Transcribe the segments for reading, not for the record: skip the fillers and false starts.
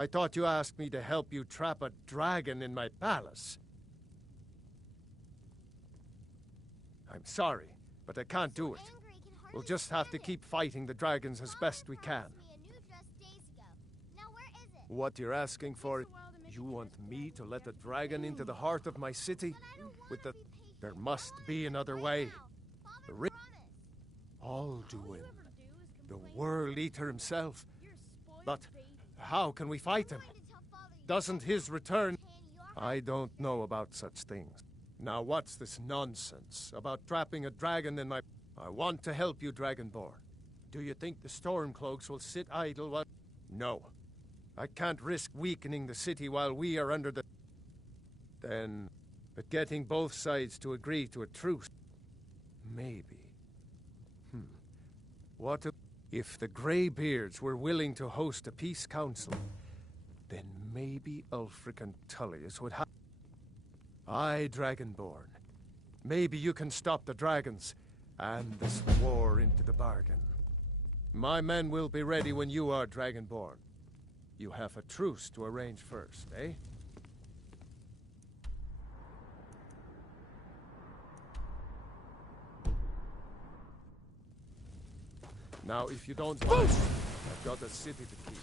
I thought you asked me to help you trap a dragon in my palace. I'm sorry, but I can't do it. We'll just have to keep fighting the dragons as best we can. What you're asking for? You want me to let a dragon into the heart of my city? There must be another way. Alduin, the World Eater himself. But how can we fight him? Doesn't his return... I don't know about such things. Now what's this nonsense about trapping a dragon in my... I want to help you, Dragonborn. Do you think the Stormcloaks will sit idle while... No. I can't risk weakening the city while we are under the... Then... But getting both sides to agree to a truce... Maybe. What if the Greybeards were willing to host a peace council? Then maybe Ulfric and Tullius would have... Aye, Dragonborn. Maybe you can stop the dragons, and this war into the bargain. My men will be ready when you are, Dragonborn. You have a truce to arrange first, eh? Now, if you don't mind, I've got a city to keep.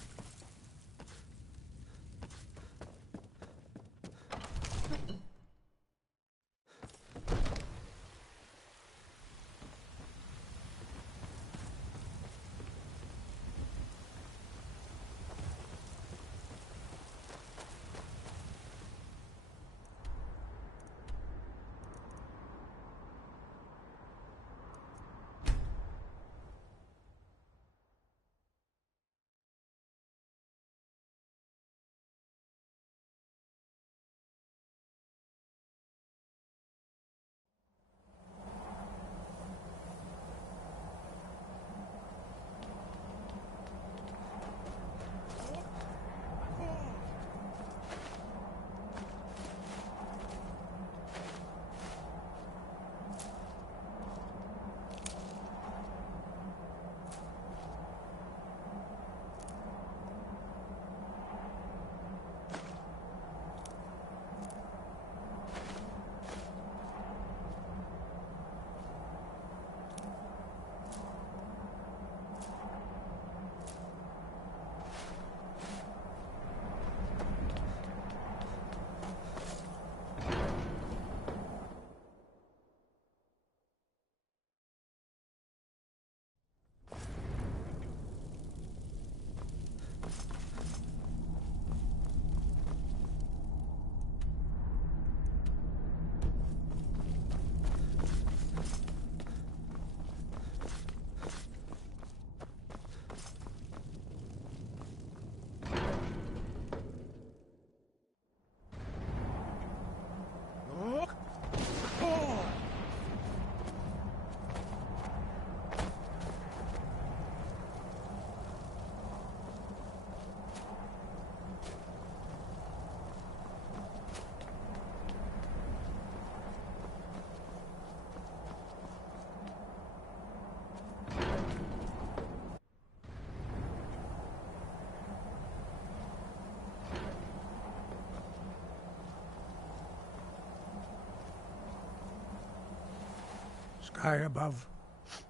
Sky above,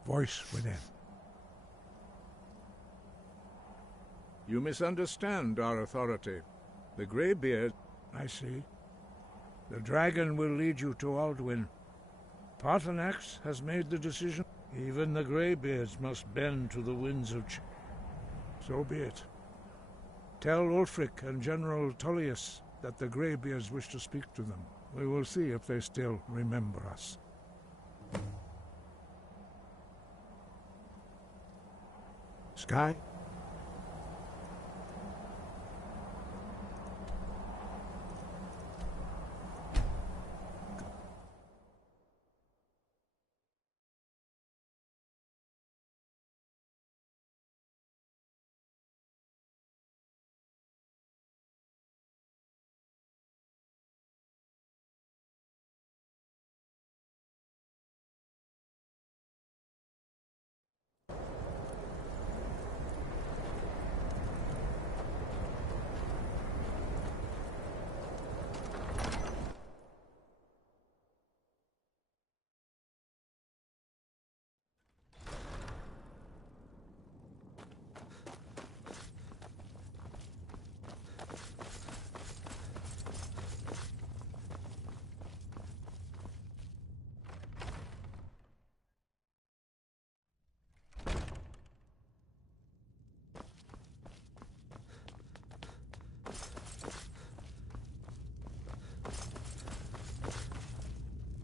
voice within. You misunderstand our authority. The Greybeard... I see. The dragon will lead you to Alduin. Paarthurnax has made the decision. Even the Greybeards must bend to the winds of change. So be it. Tell Ulfric and General Tullius that the Greybeards wish to speak to them. We will see if they still remember us. Sky?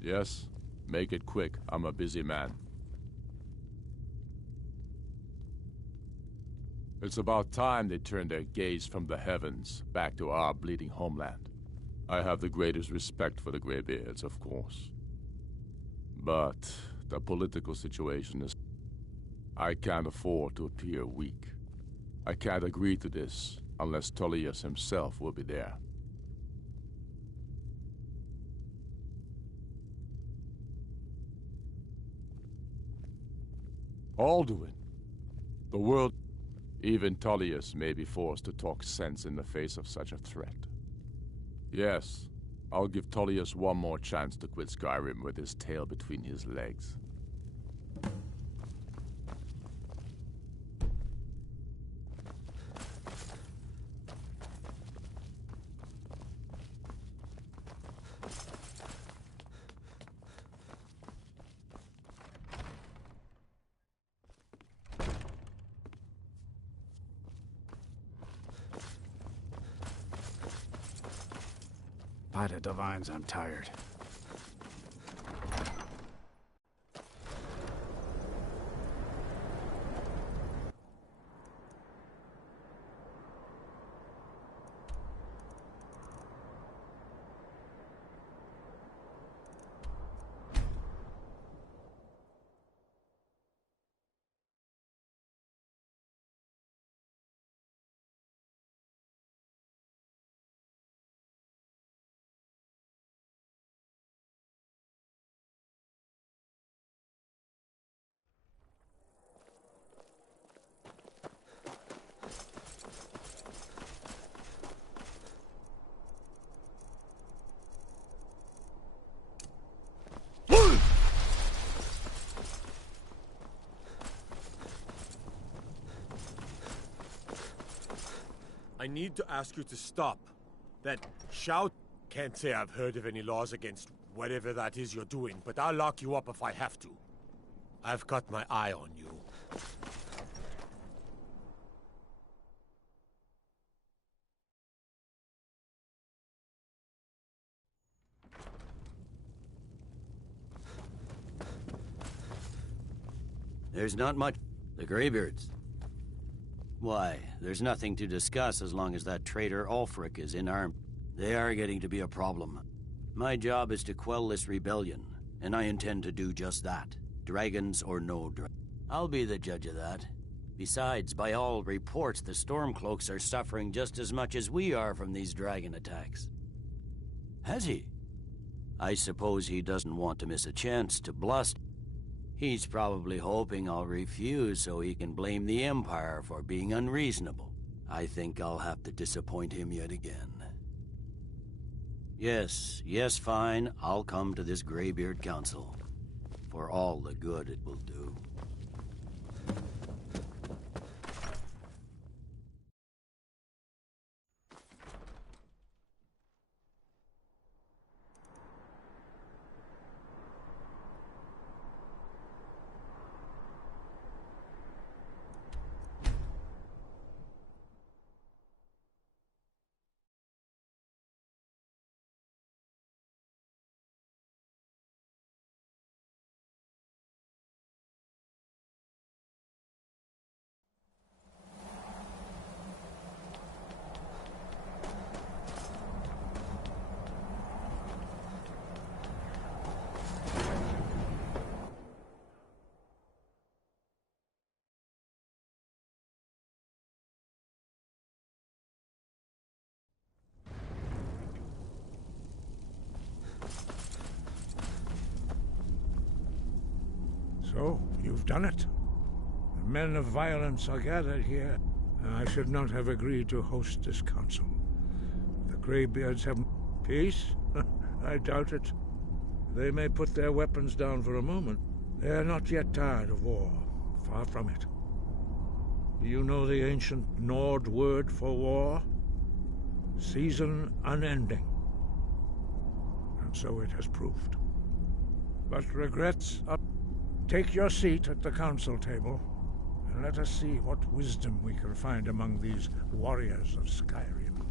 Yes? Make it quick. I'm a busy man. It's about time they turned their gaze from the heavens back to our bleeding homeland. I have the greatest respect for the Greybeards, of course. But the political situation is... I can't afford to appear weak. I can't agree to this unless Tullius himself will be there. Alduin. The world... Even Tullius may be forced to talk sense in the face of such a threat. Yes, I'll give Tullius one more chance to quit Skyrim with his tail between his legs. By the divines, I'm tired. I need to ask you to stop. That shout... Can't say I've heard of any laws against whatever that is you're doing, but I'll lock you up if I have to. I've got my eye on you. There's not much... The Greybeards. Why, there's nothing to discuss as long as that traitor Ulfric is in arms. They are getting to be a problem. My job is to quell this rebellion, and I intend to do just that. Dragons or no dragons. I'll be the judge of that. Besides, by all reports, the Stormcloaks are suffering just as much as we are from these dragon attacks. Has he? I suppose he doesn't want to miss a chance to bluster. He's probably hoping I'll refuse so he can blame the Empire for being unreasonable. I think I'll have to disappoint him yet again. Yes, fine. I'll come to this Greybeard Council. For all the good it will do. So, you've done it. The men of violence are gathered here. I should not have agreed to host this council. The Greybeards have peace? I doubt it. They may put their weapons down for a moment. They are not yet tired of war. Far from it. Do you know the ancient Nord word for war? Season unending. And so it has proved. But regrets are... Take your seat at the council table, and let us see what wisdom we can find among these warriors of Skyrim.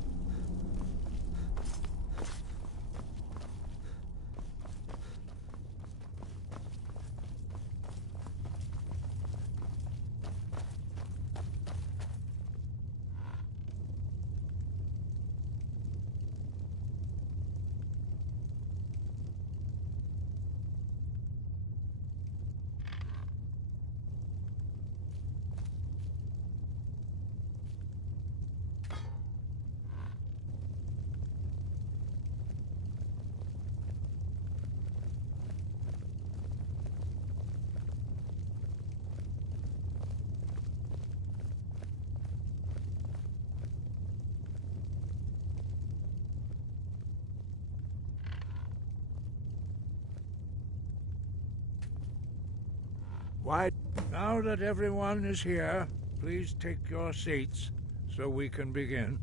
Why? Now that everyone is here, please take your seats so we can begin.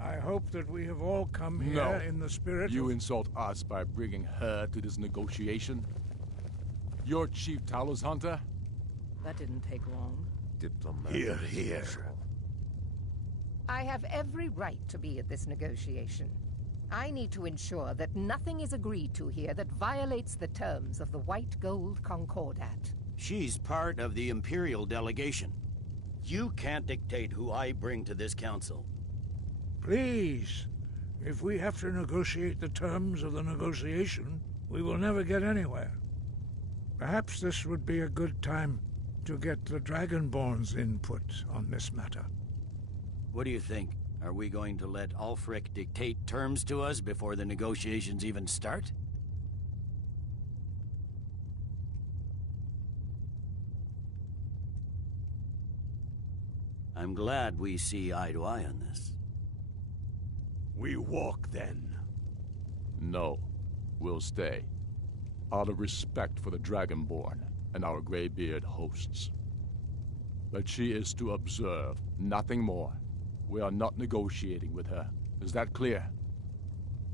I hope that we have all come here No. in the spirit You of... insult us by bringing her to this negotiation? You're Chief Talos Hunter? That didn't take long. Diplomat. Here, here. I have every right to be at this negotiation. I need to ensure that nothing is agreed to here that violates the terms of the White Gold Concordat. She's part of the Imperial delegation. You can't dictate who I bring to this council. Please, if we have to negotiate the terms of the negotiation, we will never get anywhere. Perhaps this would be a good time to get the Dragonborn's input on this matter. What do you think? Are we going to let Ulfric dictate terms to us before the negotiations even start? I'm glad we see eye to eye on this. We walk then. No. We'll stay. Out of respect for the Dragonborn and our Greybeard hosts. But she is to observe, nothing more. We are not negotiating with her. Is that clear?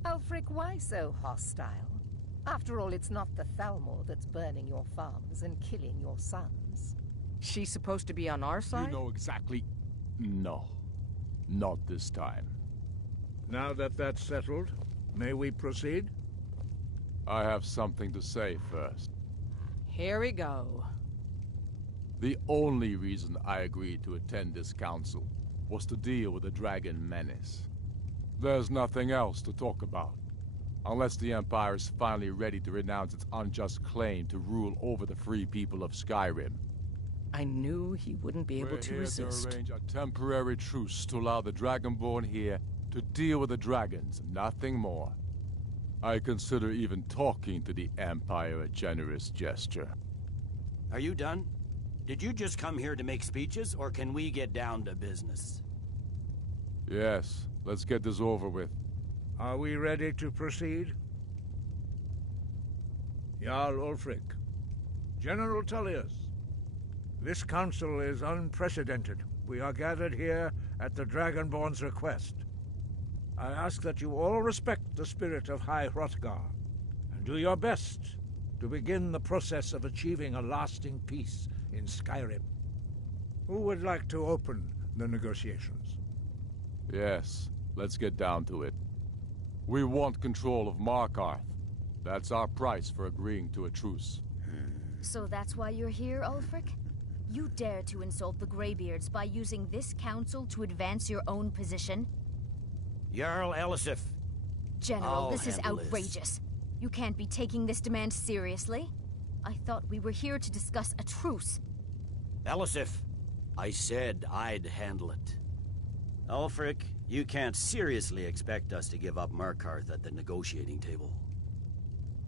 Ulfric, why so hostile? After all, it's not the Thalmor that's burning your farms and killing your sons. She's supposed to be on our side? You know exactly... No. Not this time. Now that that's settled, may we proceed? I have something to say first. Here we go. The only reason I agreed to attend this council was to deal with the Dragon Menace. There's nothing else to talk about. Unless the Empire is finally ready to renounce its unjust claim to rule over the free people of Skyrim. I knew he wouldn't be able to resist. We're here to arrange a temporary truce to allow the Dragonborn here to deal with the dragons, nothing more. I consider even talking to the Empire a generous gesture. Are you done? Did you just come here to make speeches, or can we get down to business? Yes, let's get this over with. Are we ready to proceed? Jarl Ulfric, General Tullius, this council is unprecedented. We are gathered here at the Dragonborn's request. I ask that you all respect the spirit of High Hrothgar, and do your best to begin the process of achieving a lasting peace in Skyrim. Who would like to open the negotiations? Yes, let's get down to it. We want control of Markarth. That's our price for agreeing to a truce. So that's why you're here, Ulfric? You dare to insult the Greybeards by using this council to advance your own position? Jarl Elisif. General, I'll this is handle this. outrageous. You can't be taking this demand seriously. I thought we were here to discuss a truce. Elisif, I said I'd handle it. Ulfric, you can't seriously expect us to give up Markarth at the negotiating table.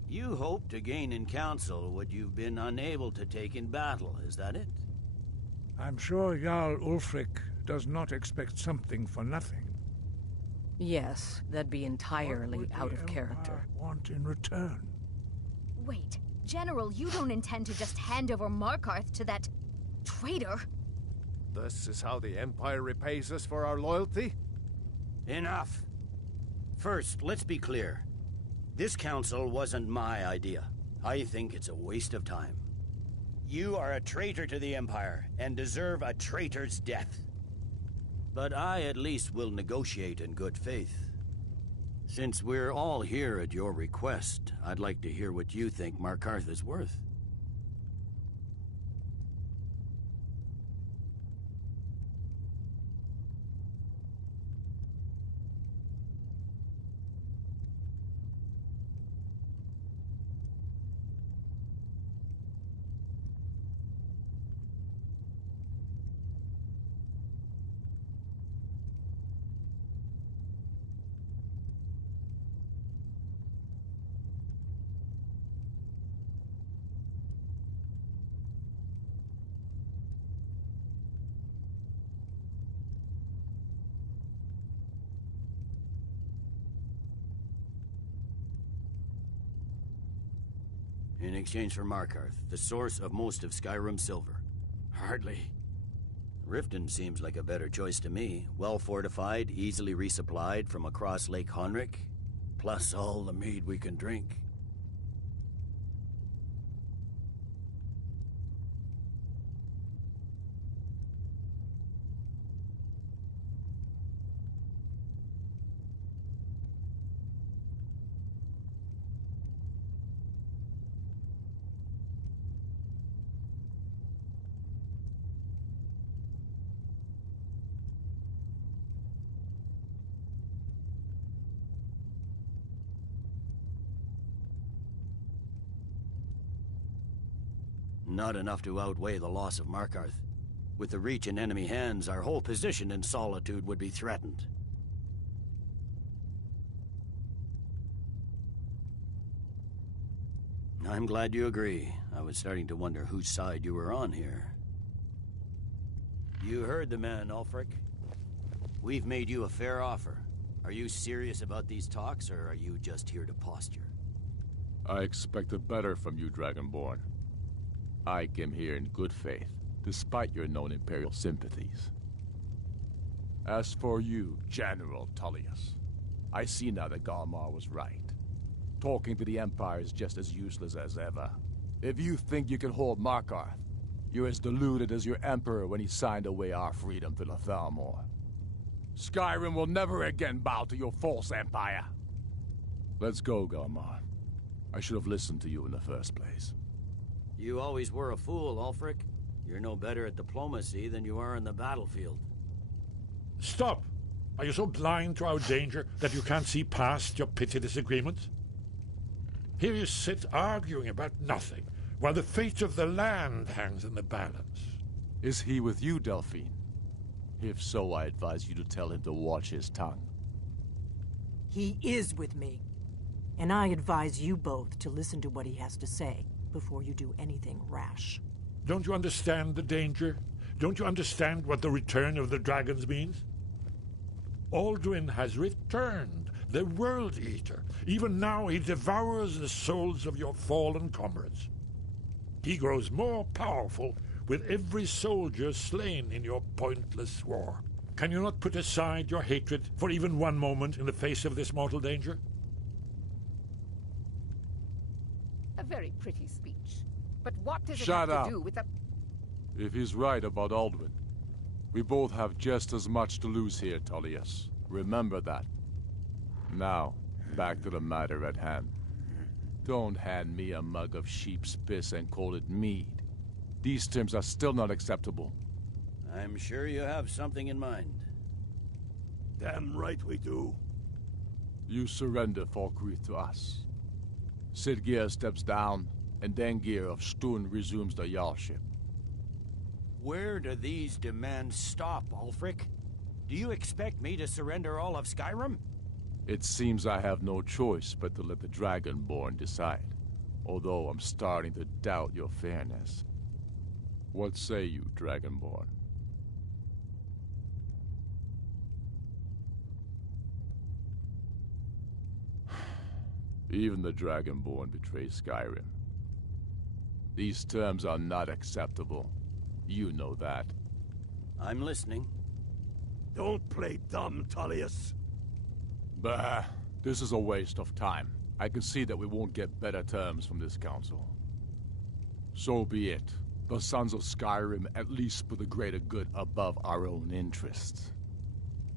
You hope to gain in council what you've been unable to take in battle, is that it? I'm sure Jarl Ulfric does not expect something for nothing. Yes, that'd be entirely What would out the of character. Empire want in return? Wait, General, you don't intend to just hand over Markarth to that traitor? This is how the Empire repays us for our loyalty? Enough. First, let's be clear. This council wasn't my idea. I think it's a waste of time. You are a traitor to the Empire, and deserve a traitor's death. But I at least will negotiate in good faith. Since we're all here at your request, I'd like to hear what you think Markarth is worth. In exchange for Markarth, the source of most of Skyrim's silver. Hardly. Riften seems like a better choice to me. Well fortified, easily resupplied from across Lake Honrick, plus all the mead we can drink. Not enough to outweigh the loss of Markarth. With the Reach in enemy hands, our whole position in Solitude would be threatened. I'm glad you agree. I was starting to wonder whose side you were on here. You heard the man, Ulfric. We've made you a fair offer. Are you serious about these talks, or are you just here to posture? I expected better from you, Dragonborn. I came here in good faith, despite your known Imperial sympathies. As for you, General Tullius, I see now that Galmar was right. Talking to the Empire is just as useless as ever. If you think you can hold Markarth, you're as deluded as your Emperor when he signed away our freedom to Thalmor. Skyrim will never again bow to your false empire. Let's go, Galmar. I should have listened to you in the first place. You always were a fool, Ulfric. You're no better at diplomacy than you are in the battlefield. Stop! Are you so blind to our danger that you can't see past your petty disagreements? Here you sit arguing about nothing, while the fate of the land hangs in the balance. Is he with you, Delphine? If so, I advise you to tell him to watch his tongue. He is with me. And I advise you both to listen to what he has to say before you do anything rash. Don't you understand the danger? Don't you understand what the return of the dragons means? Alduin has returned, the World Eater. Even now he devours the souls of your fallen comrades. He grows more powerful with every soldier slain in your pointless war. Can you not put aside your hatred for even one moment in the face of this mortal danger? A very pretty speech. But what does it Shut have up. to do with the... If he's right about Alduin, we both have just as much to lose here, Tullius. Remember that. Now, back to the matter at hand. Don't hand me a mug of sheep's piss and call it mead. These terms are still not acceptable. I'm sure you have something in mind. Damn right we do. You surrender Falkreath to us. Sidgeir steps down, and Dengir of Stun resumes the Jarlship. Where do these demands stop, Ulfric? Do you expect me to surrender all of Skyrim? It seems I have no choice but to let the Dragonborn decide, although I'm starting to doubt your fairness. What say you, Dragonborn? Even the Dragonborn betray Skyrim. These terms are not acceptable. You know that. I'm listening. Don't play dumb, Tullius. Bah, this is a waste of time. I can see that we won't get better terms from this council. So be it. The Sons of Skyrim at least put the greater good above our own interests.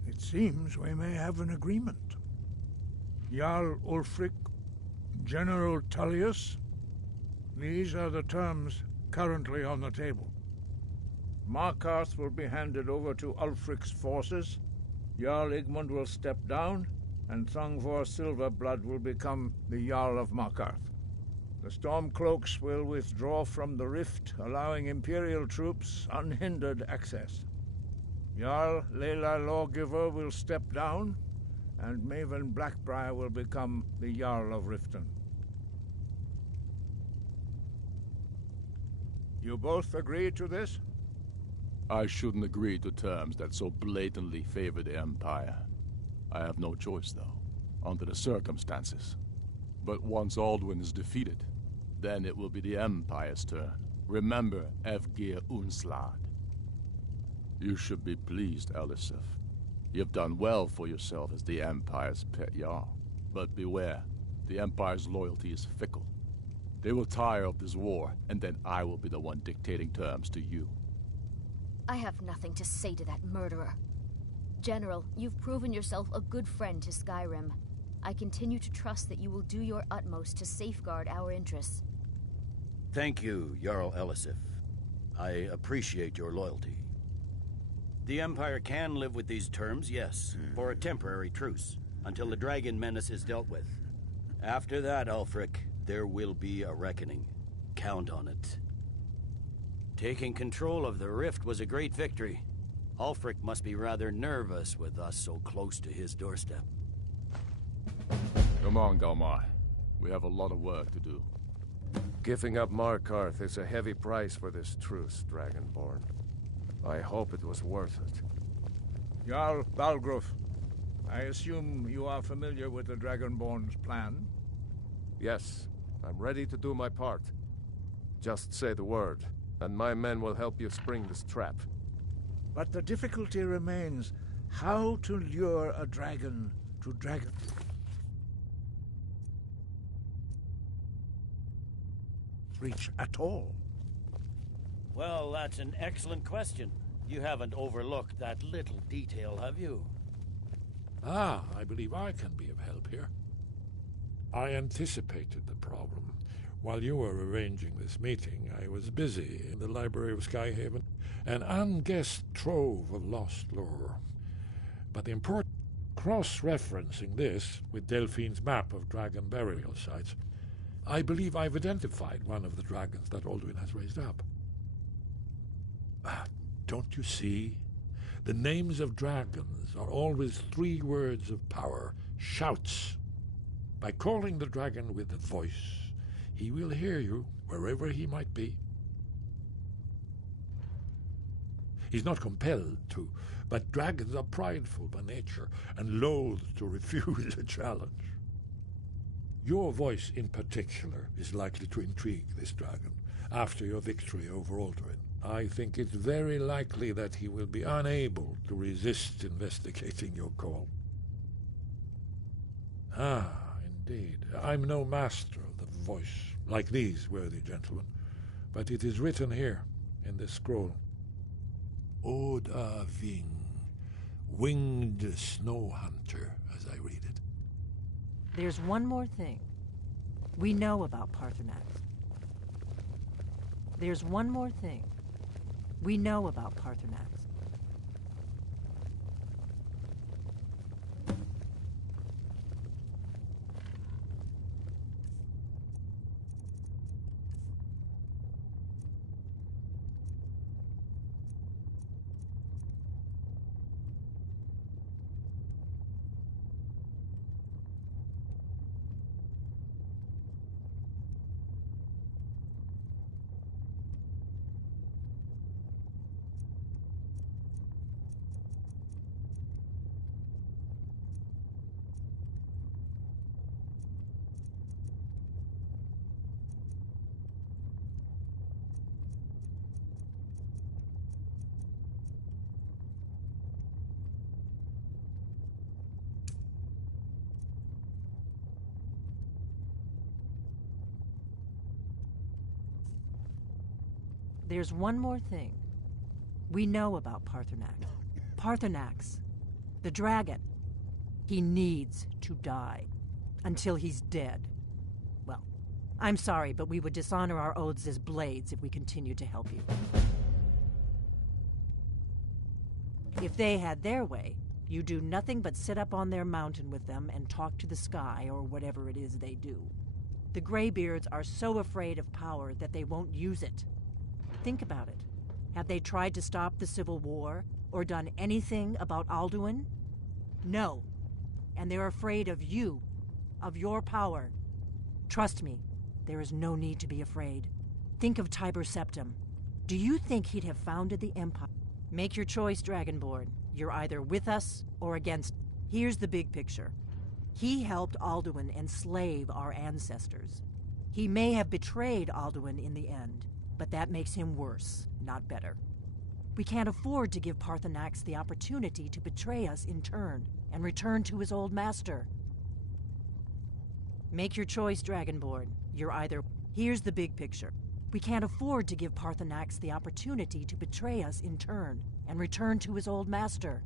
It seems we may have an agreement. Jarl Ulfric, General Tullius, these are the terms currently on the table. Markarth will be handed over to Ulfric's forces, Jarl Igmund will step down, and Thongvor Silverblood will become the Jarl of Markarth. The Stormcloaks will withdraw from the Rift, allowing Imperial troops unhindered access. Jarl Leila Lawgiver will step down, and Maven Blackbriar will become the Jarl of Riften. You both agree to this? I shouldn't agree to terms that so blatantly favor the Empire. I have no choice, though, under the circumstances. But once Alduin is defeated, Then it will be the Empire's turn. Remember Evgir Unslad. You should be pleased, Elisif. You've done well for yourself as the Empire's pet Jarl. But beware, the Empire's loyalty is fickle. They will tire of this war, and then I will be the one dictating terms to you. I have nothing to say to that murderer. General, you've proven yourself a good friend to Skyrim. I continue to trust that you will do your utmost to safeguard our interests. Thank you, Jarl Elisif. I appreciate your loyalty. The Empire can live with these terms, yes, for a temporary truce, until the dragon menace is dealt with. After that, Ulfric, there will be a reckoning. Count on it. Taking control of the Rift was a great victory. Ulfric must be rather nervous with us so close to his doorstep. Come on, Galmar. We have a lot of work to do. Giving up Markarth is a heavy price for this truce, Dragonborn. I hope it was worth it. Jarl Balgruf, I assume you are familiar with the Dragonborn's plan? Yes, I'm ready to do my part. Just say the word, and my men will help you spring this trap. But the difficulty remains how to lure a dragon to dragon. Reach at all. Well, that's an excellent question. You haven't overlooked that little detail, have you? Ah, I believe I can be of help here. I anticipated the problem. While you were arranging this meeting, I was busy in the library of Skyhaven, an unguessed trove of lost lore. But the important cross-referencing this with Delphine's map of dragon burial sites, I believe I've identified one of the dragons that Alduin has raised up. Don't you see? The names of dragons are always 3 words of power, shouts. By calling the dragon with a voice, he will hear you wherever he might be. He's not compelled to, but dragons are prideful by nature and loath to refuse a challenge. Your voice in particular is likely to intrigue this dragon after your victory over Alduin. I think it's very likely that he will be unable to resist investigating your call. Ah, indeed. I'm no master of the voice, like these worthy gentlemen, but it is written here in this scroll. Oda Ving, winged snow hunter, as I read it. There's one more thing. We know about Paarthurnax. There's one more thing. We know about Paarthurnax. There's one more thing. We know about Paarthurnax. Paarthurnax, the dragon. He needs to die. Until he's dead. Well, I'm sorry, but we would dishonor our oaths as blades if we continued to help you. If they had their way, you do nothing but sit up on their mountain with them and talk to the sky or whatever it is they do. The Greybeards are so afraid of power that they won't use it. Think about it. Have they tried to stop the Civil War or done anything about Alduin? No. And they're afraid of you, of your power. Trust me, there is no need to be afraid. Think of Tiber Septim. Do you think he'd have founded the Empire? Make your choice, Dragonborn. You're either with us or against. Here's the big picture. He helped Alduin enslave our ancestors. He may have betrayed Alduin in the end, but that makes him worse, not better. We can't afford to give Paarthurnax the opportunity to betray us in turn and return to his old master. Make your choice, Dragonborn. You're either... Here's the big picture. We can't afford to give Paarthurnax the opportunity to betray us in turn and return to his old master.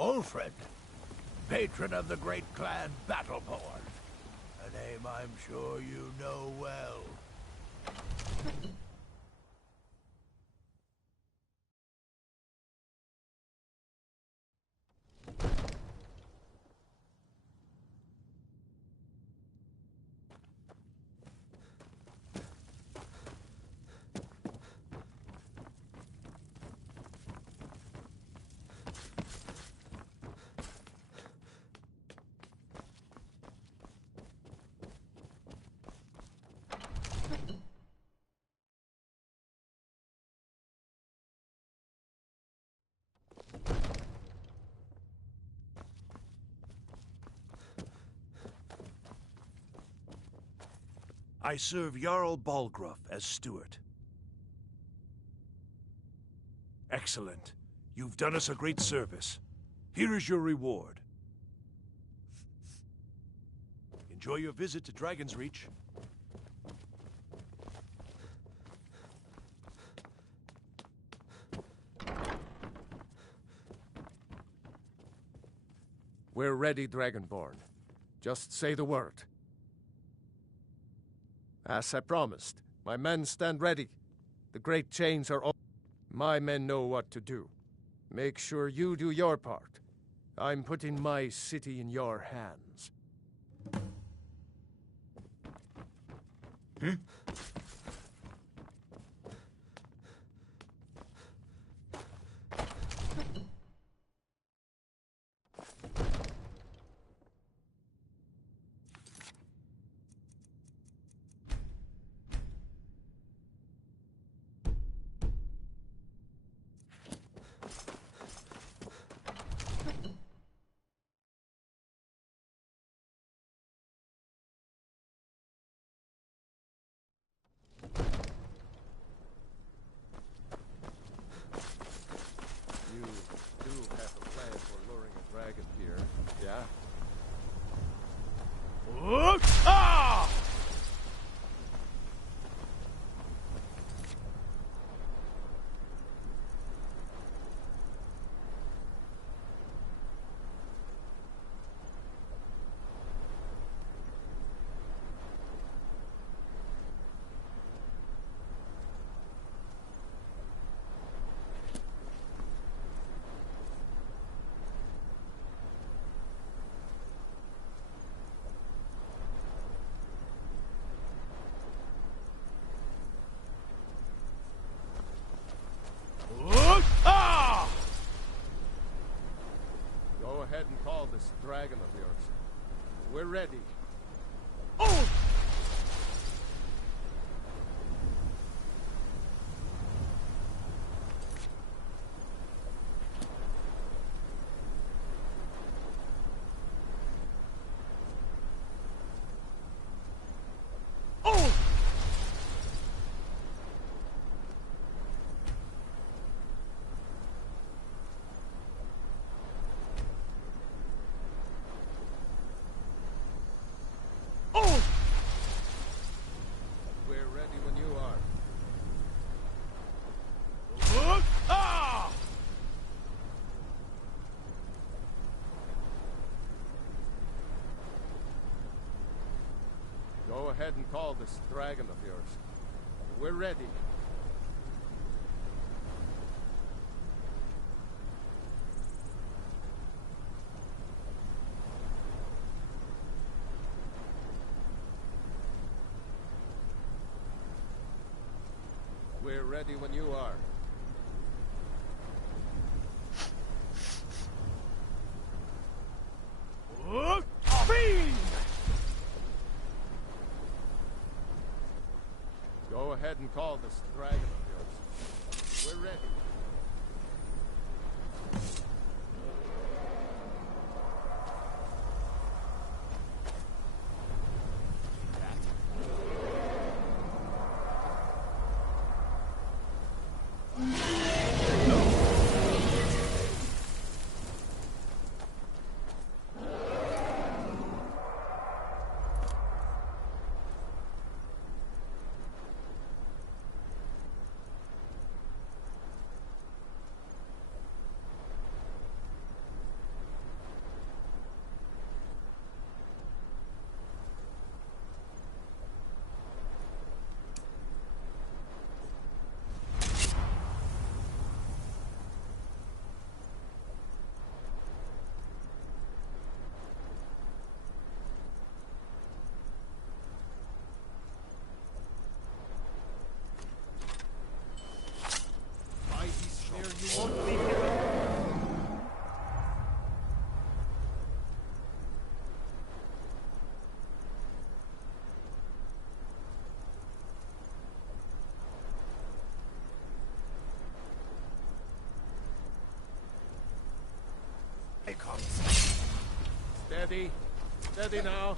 Ulfred, patron of the great clan Battleborn. A name I'm sure you know well. I serve Jarl Balgruuf as steward. Excellent. You've done us a great service. Here is your reward. Enjoy your visit to Dragon's Reach. We're ready, Dragonborn. Just say the word. As I promised, my men stand ready. The great chains are open. My men know what to do. Make sure you do your part. I'm putting my city in your hands. this dragon of yours. We're ready. Go ahead and call this dragon of yours. We're ready. We're ready when you are. Go ahead and call this dragon of yours. We're ready. Steady. Steady now.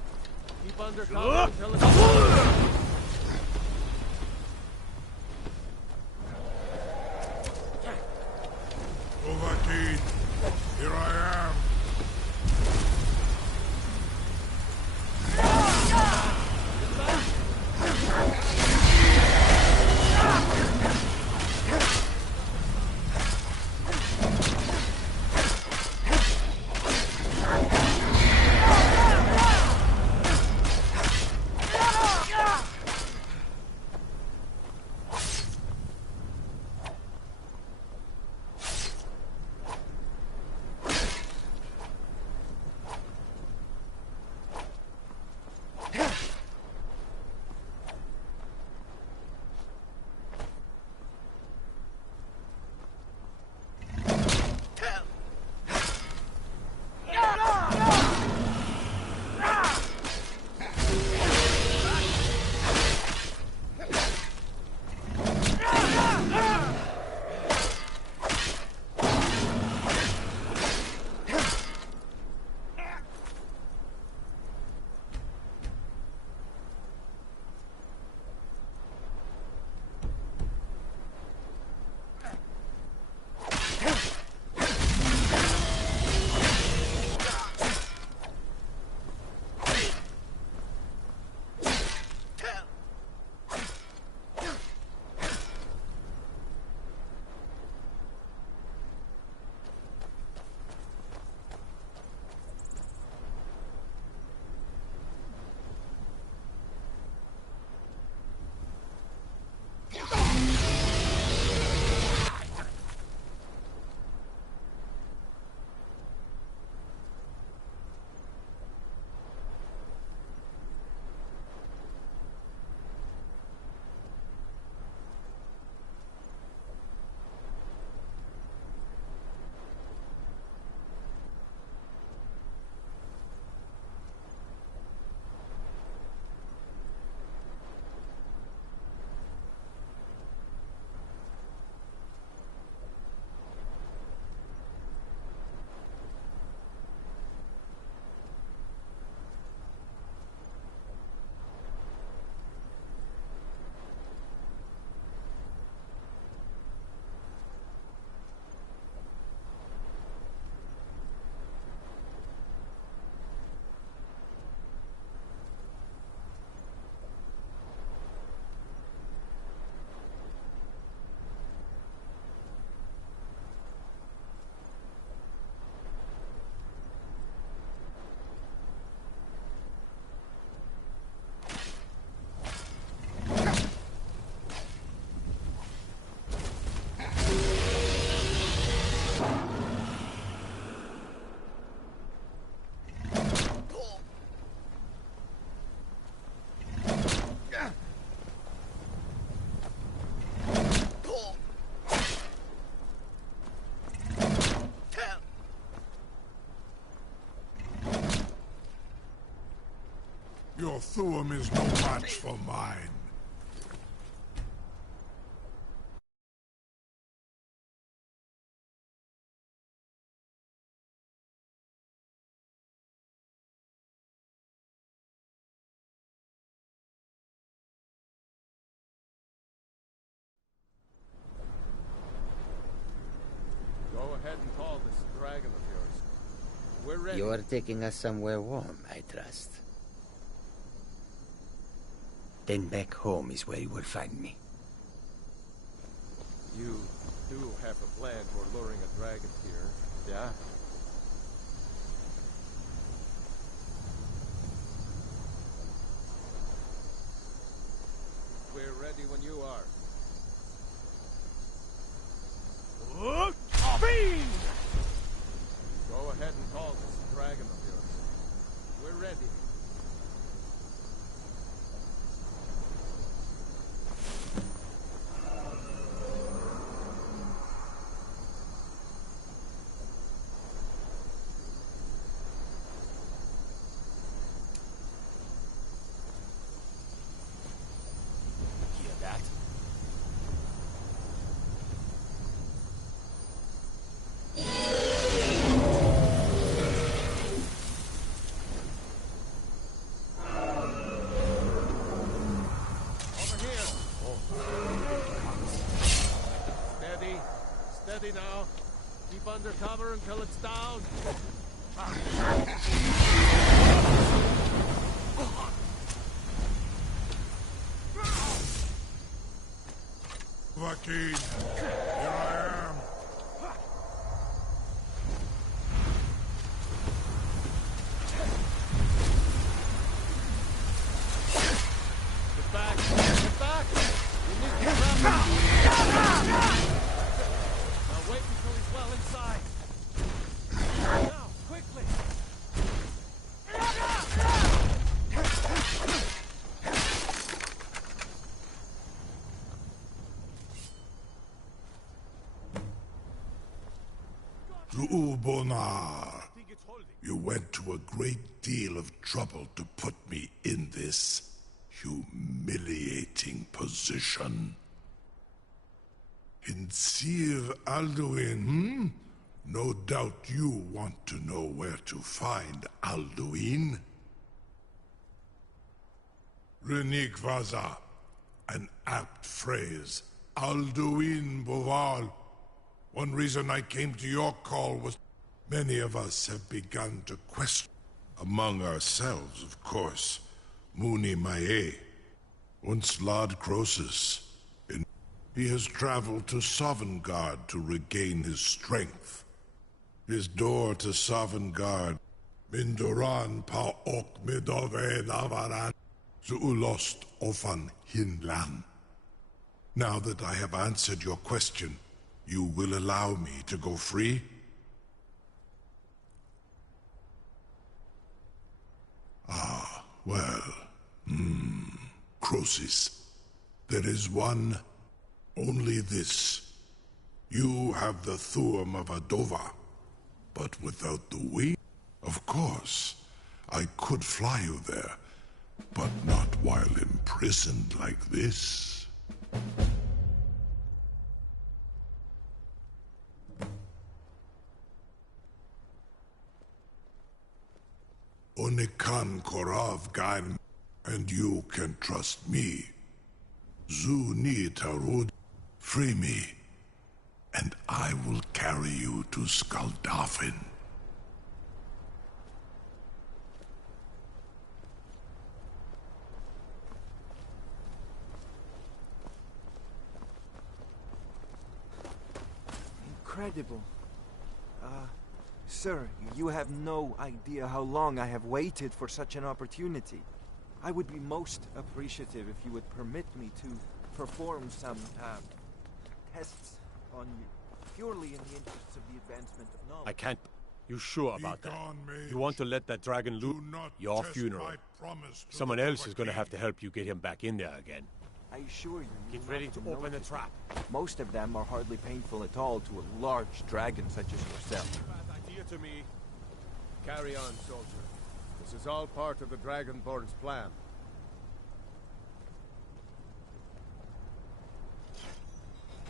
Keep under cover until it's Overteed. Here I am. Your Thuum is no match for mine. Go ahead and call this dragon of yours. We're ready. You're taking us somewhere warm, I trust. Then back home is where you will find me. You do have a plan for luring a dragon here, yeah? We're ready when you are. Fiend! Go ahead and call this dragon of yours. We're ready. Hear that? Steady now. Keep under cover until it's down. Vakeen, here I am. Get back! Get back! You need to grab him! Now wait until he's well inside. Now, quickly! Ubonar, you went to a great deal of trouble to put me in this humiliating position. In Sir Alduin, No doubt you want to know where to find Alduin. Renik Vaza, an apt phrase. Alduin Boval. One reason I came to your call was many of us have begun to question, among ourselves, of course, Muni Mae, once Lord Croesus. He has traveled to Sovngarde to regain his strength. His door to Sovngarde, Mindoran pa ok midove navaran, Zuulost ofan hinlan. Now that I have answered your question, you will allow me to go free? Ah, well, Croesus, there is one, only this. You have the Thuum of Adova, but without the wing. Of course, I could fly you there, but not while imprisoned like this. Onikan Korav Gaim, and you can trust me. Zu Ni Tarud, free me, and I will carry you to Skaldafin. Incredible. Sir, you have no idea how long I have waited for such an opportunity. I would be most appreciative if you would permit me to perform some, tests on you, purely in the interests of the advancement of knowledge. I can't... You sure about that? You want to let that dragon loose? Your funeral. Someone else is going to have to help you get him back in there again. I assure you... Get ready to open the trap. Most of them are hardly painful at all to a large dragon such as yourself. Bad idea to me. Carry on, soldier. This is all part of the Dragonborn's plan.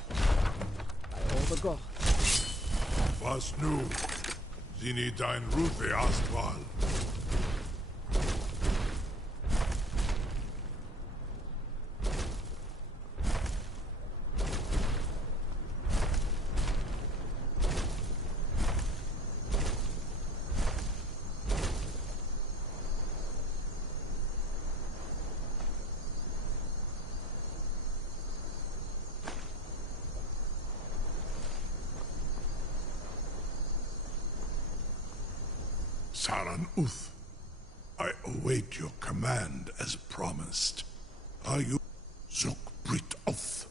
By all the gods. Was nu? Zini dein Rufe Astval. Saran Uth, I await your command as promised. Are you Zuk Brit Oth?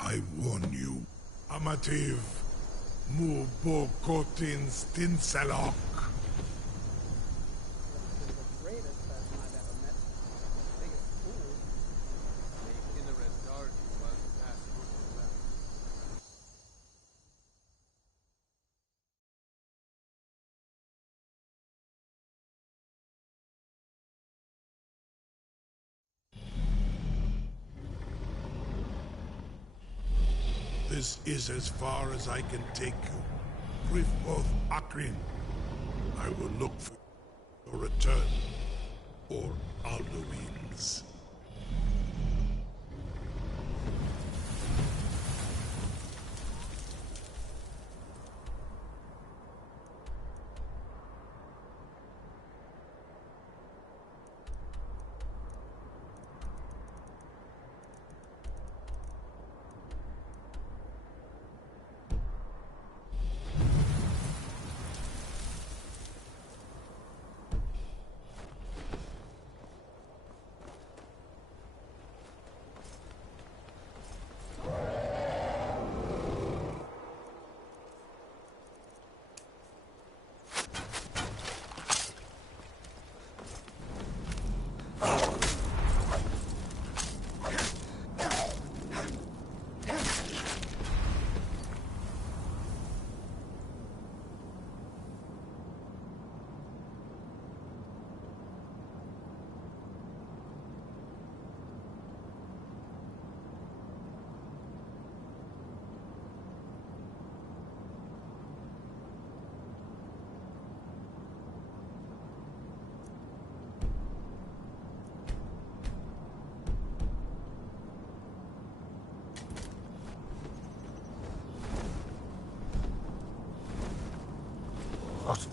I warn you. Amativ Mu Bo Kotin Stinselok. This is as far as I can take you. Grifoth Akrin. I will look for your return, or Alduin's. What?